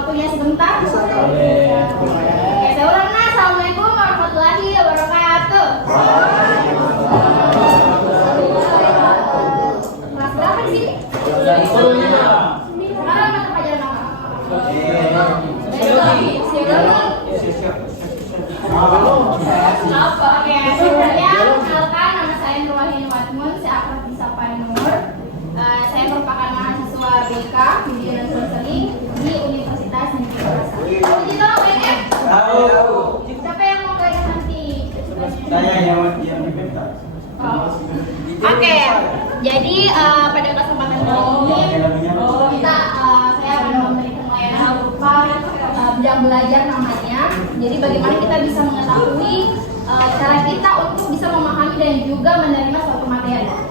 waktunya sebentar. Oke, saya ulang. Assalamualaikum warahmatullahi wabarakatuh. Kelas berapa di sini? Sekarang mata pelajaran apa? Biologi. Oke, sebelumnya kenalkan nama saya Nurwahini Watmun, saya akrab disapa Nur. Saya merupakan mahasiswa BK Media dan Konseling di Universitas Negeri Makassar. Tahu kita PNM? Tahu. Siapa yang mau kayak nanti? Saya yang diminta. Oke, jadi pada kesempatan kali ini saya akan memberikan layanan berupa bidang belajar namanya. Jadi bagaimana kita bisa mengetahui cara kita untuk bisa memahami dan juga menerima suatu materi.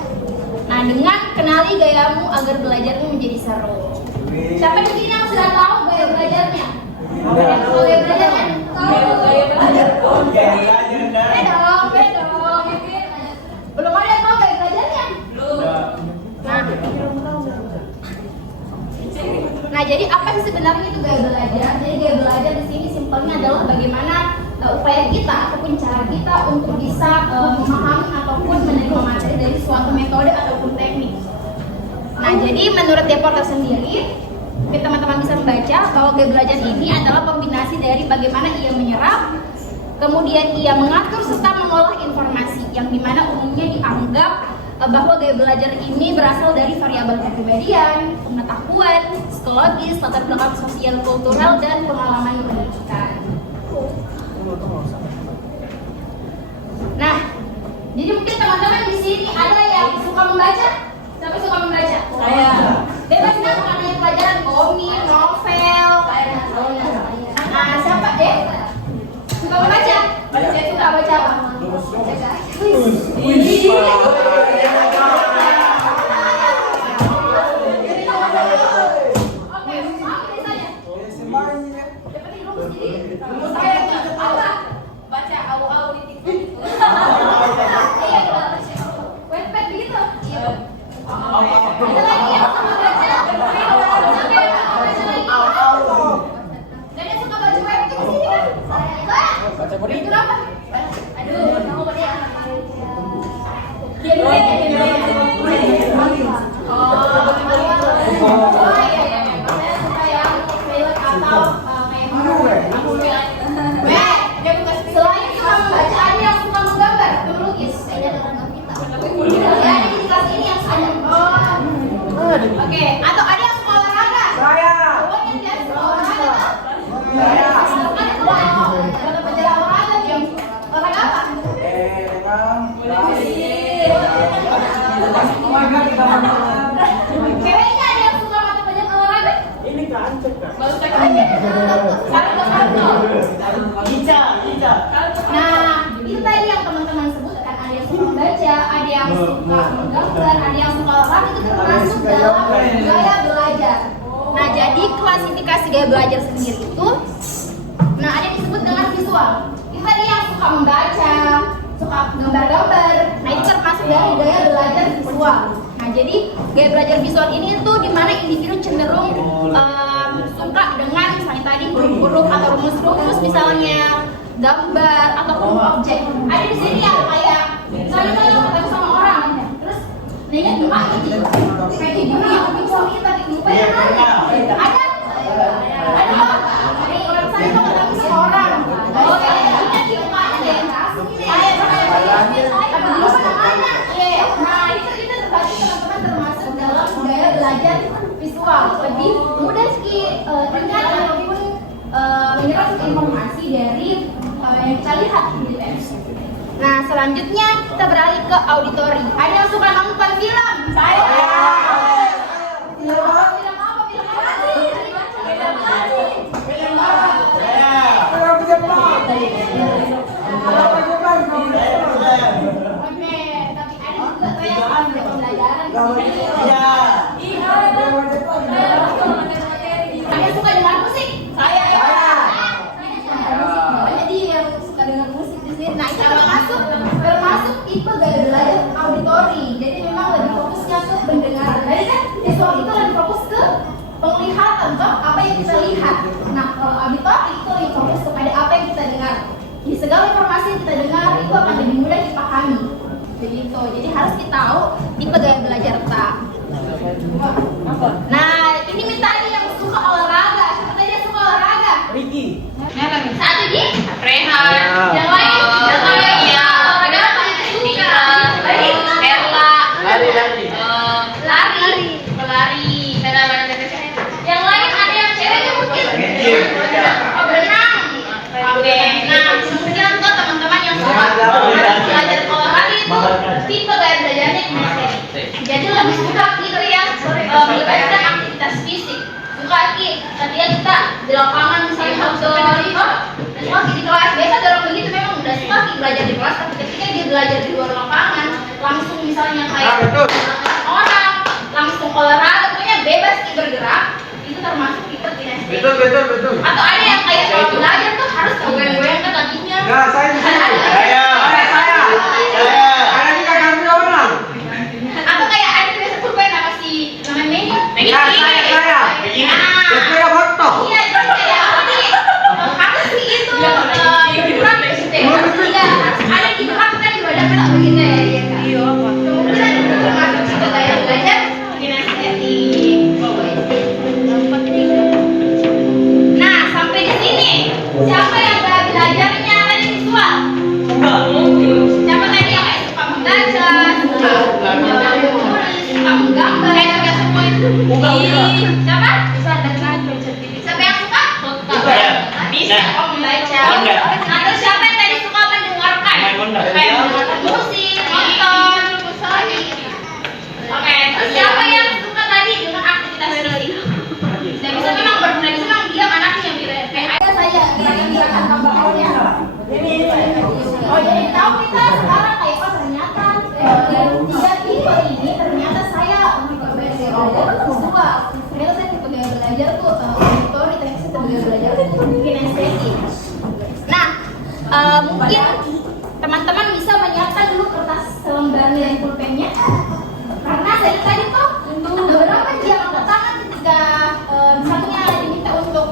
Nah, dengan kenali gayamu agar belajarmu menjadi seru. Siapa di sini yang sudah tahu gaya belajarnya? Gaya belajarnya? Gaya belajar. Beda dong. Belum ada yang tahu gaya belajarnya? Belum. Nah, jadi apa sih sebenarnya itu gaya belajar? Jadi gaya belajar di sini simpelnya adalah bagaimana upaya kita ataupun cara kita untuk bisa memahami ataupun menerima materi dari suatu metode ataupun teknik. Nah, jadi menurut Deporter sendiri, teman-teman bisa membaca bahwa gaya belajar ini adalah kombinasi dari bagaimana ia menyerap, kemudian ia mengatur serta mengolah informasi yang dimana umumnya dianggap bahwa gaya belajar ini berasal dari variabel kepribadian, pengetahuan, psikologis, latar belakang sosial kultural, dan pengalaman pendidikan. Nah, jadi mungkin teman-teman di sini ada yang suka membaca? Siapa suka membaca? Saya. Bebas kan bukan hanya pelajaran komik, novel. Nah, siapa deh? Suka membaca? Saya suka baca apa? Oke, atau ada yang suka olahraga? Saya. Pokoknya dia suka olahraga. Saya. Olahraga apa? Kayaknya ada yang suka mata pelajaran olahraga? Ini kan cekak. Baru cekak aja. Ica. Nah, itu tadi yang teman-teman sebutkan. Ada yang suka membaca, ada yang suka menggambar, ada yang suka olahraga, itu termasuk dalam gaya belajar. Nah, jadi klasifikasi gaya belajar sendiri itu, nah ada yang disebut dengan visual. Itu tadi yang suka membaca, suka gambar-gambar. Nah, itu termasuk dari gaya belajar visual. Nah, jadi gaya belajar visual ini tuh dimana individu cenderung suka dengan misalnya tadi huruf-huruf atau rumus-rumus, misalnya gambar ataupun objek. Ada di sini yang kayak misalnya kalau ketemu sama orang, terus nanya gimana gitu, kayak gini yang bisa kita lupa ya ada orang saya kalau ketemu sama orang, oh ya ini gimana deh, tapi lupa namanya. Nah itu tadi teman-teman termasuk dalam gaya belajar visual, lebih mudah sih dengar ataupun menyerap informasi dari yang kita lihat di TV. Nah, selanjutnya kita beralih ke auditori. Ada yang suka nonton film? Saya. Film apa? Film apa? Oke, tapi ada juga yang pembelajaran. Ada yang suka dengar musik? Saya. Jadi yang suka dengar musik di sini. Nah, itu termasuk tipe gaya belajar auditori. Jadi memang lebih fokusnya ke pendengaran. contoh apa yang kita lihat. Nah, kalau auditori itu lebih fokus kepada apa yang kita dengar. Di segala informasi yang kita dengar itu akan lebih mudah dipahami. Begitu. Jadi harus kita tahu tipe gaya belajar kita. Nah, ini tadi yang suka olahraga. Siapa tadi yang suka olahraga? Ricky. Satu Ji, Rehan. Yang lain? Yang lain ya. Olahraga apa yang suka? Erla. Lari. Lari. Yang lain ada yang ceweknya mungkin? Oh, berenang. Oke. Nah, mungkin untuk teman-teman yang suka belajar olahraga itu tipe gaya belajarnya kinestetik. Jadi lebih suka gitu ya, melibatkan aktivitas fisik. Suka ketika kita di lapangan misalnya outdoor, suka di kelas biasa dorong begitu memang udah suka belajar di kelas, tapi ketika dia belajar di luar lapangan, langsung misalnya kayak orang, langsung olahraga, pokoknya bebas bergerak, itu termasuk tipe kinestetik. Betul. Atau ada yang kayak kalau belajar tuh harus goyang-goyang kan kakinya. Nah, saya. Ada juga kami orang. Atau kayak ada tuh biasa tuh kayak nama si namanya Megi. Saya. Saya foto. Iya, jadi kayak apa sih itu hiburan deh. Harus ada di belakang kan juga ada kan begitu ya. Iya. Kemungkinan itu termasuk juga gaya belajar kinestetik. Nah, sampai di sini siapa yang gaya belajarnya tadi visual? Siapa tadi yang kayak suka membaca, suka menulis, suka menggambar, kayak semua itu? Siapa? Siapa yang suka? Bisa membaca. Nah, terus siapa yang tadi suka mendengarkan? Kayak mendengarkan musik, nonton. Oke, terus siapa yang suka tadi dengan aktivitas fisik? Dan bisa memang benar bisa memang diam anaknya yang kayak ada saya gerakan tambahannya. Oh, jadi tahu kita sekarang kayak ternyata tiga tipe ini ternyata saya tipe gaya belajar tuh dua. Ternyata saya tipe gaya belajar tuh auditori, ternyata saya tipe gaya belajar tuh kinestetik. Nah, mungkin teman-teman bisa menyiapkan dulu kertas selembarnya dan pulpennya. Karena saya tadi tuh beberapa jam angkat tangan ketika misalnya diminta untuk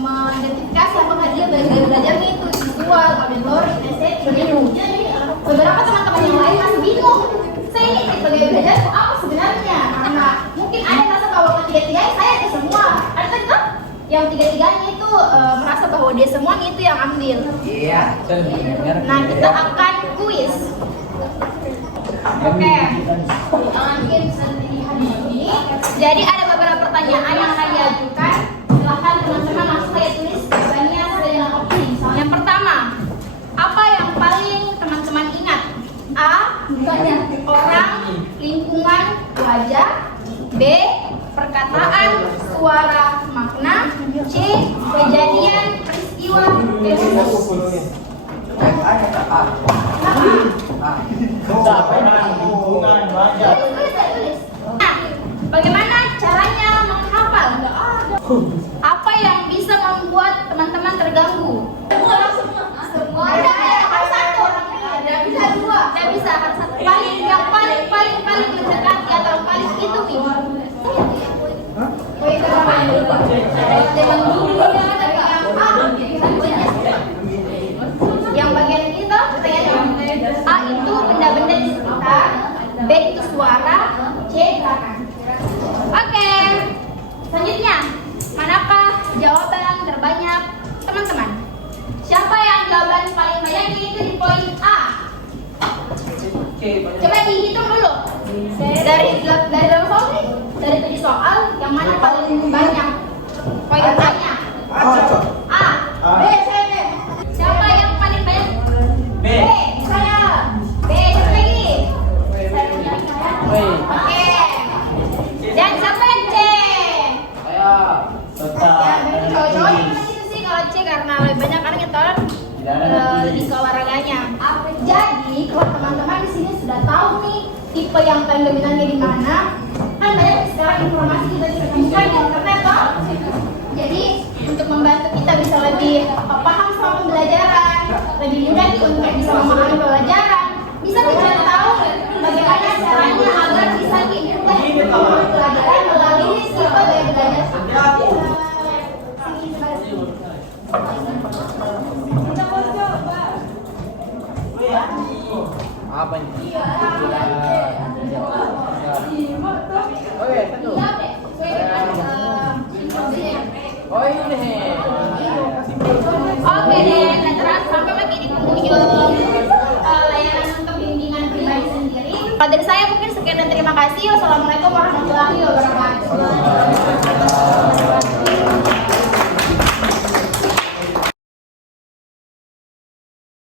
mengidentifikasi apakah dia gaya belajarnya itu visual, auditori, kinestetik. Jadi beberapa teman-teman yang lain masih bingung. Saya ini tipe gaya belajar itu apa sebenarnya? Karena mungkin ada yang merasa bahwa ketiga-tiganya saya ada semua. Ada kan tuh yang tiga-tiganya itu merasa bahwa dia semua itu yang ambil. Iya. Nah, kita akan kuis. Oke. Mungkin ini. Jadi ada beberapa pertanyaan yang akan diajukan. Silahkan teman-teman langsung saya tulis jawabannya sesuai dengan opsi. Yang pertama, apa yang paling teman-teman ingat? A. Orang, lingkungan, wajah. B. Perkataan, suara, makna. C. Kejadian, peristiwa, emosi. Tulis. Nah, bagaimana caranya menghafal? Apa yang bisa membuat teman-teman terganggu? Semua. Harus satu. Tidak bisa dua. Tidak bisa harus satu. Yang paling mendekati atau paling itu nih. Yang bagian itu A itu benda-benda di sekitar, B itu suara, C gerakan. Oke. Selanjutnya, manakah jawaban terbanyak teman-teman? Siapa yang jawaban paling banyak itu di poin A? Coba dihitung dulu. Dari berapa soal nih? Dari 7 soal, yang mana paling banyak poin A-nya? A. B, C, D. Siapa yang paling banyak? B. Saya. B. Siapa lagi? Oke. Dan siapa yang C? Saya. Ya, cowok-cowok gitu sih kalau C karena lebih banyak karena kita lebih ke olahraganya. Jadi kalau teman-teman di sini sudah tahu nih tipe yang paling dominannya di mana, kan banyak sekarang informasi kita bisa temukan di internet toh. Jadi untuk membantu kita bisa lebih paham sama pembelajaran, lebih mudah untuk bisa memahami pelajaran, bisa kita tahu bagaimana caranya agar bisa diimprove pelajaran melalui tipe gaya belajar. Oke, satu. Oh ini. Oke deh, nah terus sampai lagi di penghujung layanan untuk bimbingan pribadi sendiri. Kalau dari saya mungkin sekian dan terima kasih. Wassalamualaikum warahmatullahi wabarakatuh.